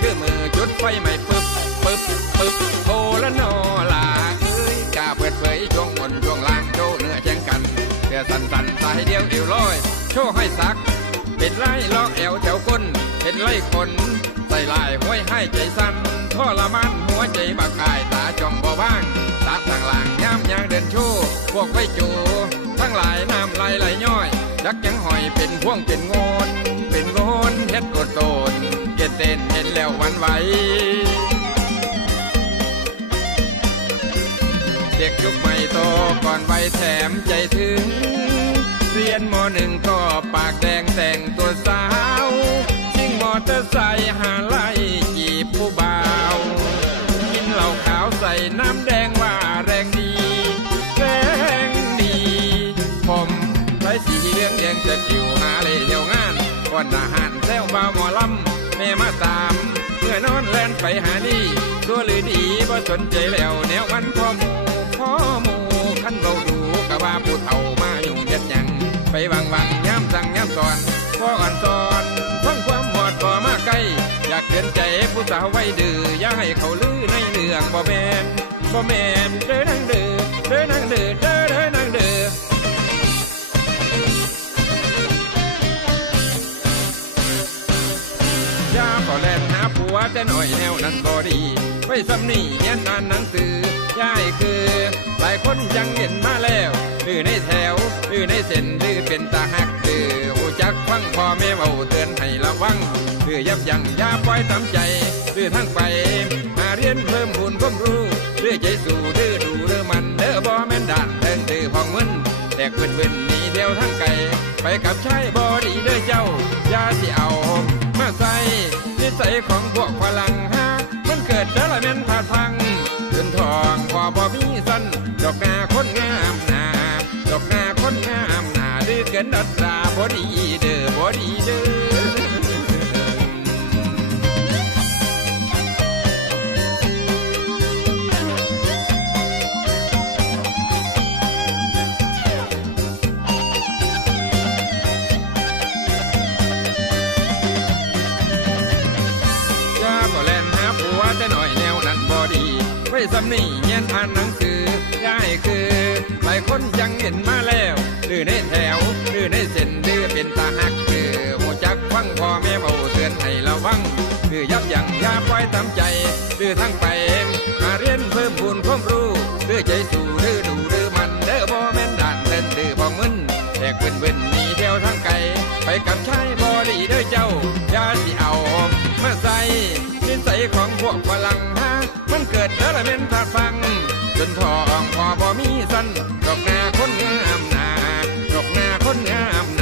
แม่นมันดื้อไว้คือมือจุดไฟใหม่ปึ๊บปึ๊บปึ๊บโทละนอลาเอ้ยกาเปิดเผยช่วงบนช่วงล่างโชว์เนื้อแข่งกันเพื่อสันสันสายเดียวเอวลอยโชว์ให้สัก เป็นไล่ล้อแอวแถวก้นเป็นไล่ขนใส่ลายห้วยให้ใจสั่นทรมานหัวใจบักอายตาจ้องบ่ว่างตาต่างหลังย้ำยางเดินโชว์พวกไว้จูทั้งหลายน้ำไหลไหลย้อยดักยังหอยเป็นพ่วงเป็นโงนเป็นโงนเฮ็ดโอดโตนเกตเต นเห็นแล้วหวันไหว เด็กยุคใหม่โตก่อนวัยแถมใจถึง เรียนมหนึ่งก็ปากแดงแต่งตัวสาวซิ่งมอเตอร์ไซค์หาไล่จีบผู้บ่าวกินเหล้าขาวใส่น้ำแดงว่าแรงดี แรงดี ผมใช้สีเหลืองแดงจะจิวหาเลยเที่ยวงานก่อนอาหารแซวบ่าวหมอลำ แม่มาตามเมื่อนอนแล่นไปหานี่ตัวหรือดีบ่สนใจแล้วแนวมันพ่อหมูพ่อหมูขันเบาดูกะว่าผู้เฒ่ามายุ่งเย็ดยังไปวังวังย้ำสั่งย้ำสอนพ่ออ่อนสอนฟังความหอดก่อมาใกล้ อยากเตือนใจผู้สาวไว้ดื้ออย่าให้เขาลือในเรื่องบ่แมนบ่แมนเด้อ ยาก็แล่นหาผัวแต่หน่อยแนวนั้นก็ดีไว้สำนี่เรียนอ่านหนังสือยายคือ หลายคนยังเห็นมาแล้วดื้อในแถวดื้อในเส้นดื้อเป็นตาหักดื้อหูจักฟังพ่อแม่เบาเตือนให้ระวังดื้อยับยั้งยาปล่อยตามใจดื้อทั้งไปหาเรียนเพิ่มพูนความรู้ดื้อใจสู่ดื้อดูดื้อมันเด้อบ่แม่นด่านเดินดื้อพองมึนแตกเพิ่นเพิ่นหนีเที่ยวทั้งไกลไปกับชายบอดีเด้อเจ้าอย่าสิเอา มาใส่นิสัยของพวกฝรั่งฮะมันเกิดแล้วละแม่นผาดพังจนทองพอบ่มีสั้นดอกนาคนงามนาดอกนาคนงามนาดื้อเกินดัดราบอดีเด้อบอดี สำนี่เงียนอ่านหนังสือยายคือ หลายคนยังเห็นมาแล้วดื้อในแถวดื้อในเส้นดื้อเป็นตาหักคือหูจักฟังพ่อแม่เบาเตือนให้ระวังดื้อยับยั้งยาปล่อยตามใจดื้อทั้งไปมาเรียนเพิ่มพูนความรู้ดื้อใจสู่ดื้อดูดื้อมันเด้อบ่แม่นด่านเดินดื้อบ่มึนแตกเบิ่นเบิ่นหนีเที่ยวทั้งไกลไปกับชาย ของพวกฝรั่งฮะมันเกิดแล้วละเม็นผาดฟัง จนทองพอบ่มีสั้นดอกนาคนงามหนาดอกนาคนงามหนา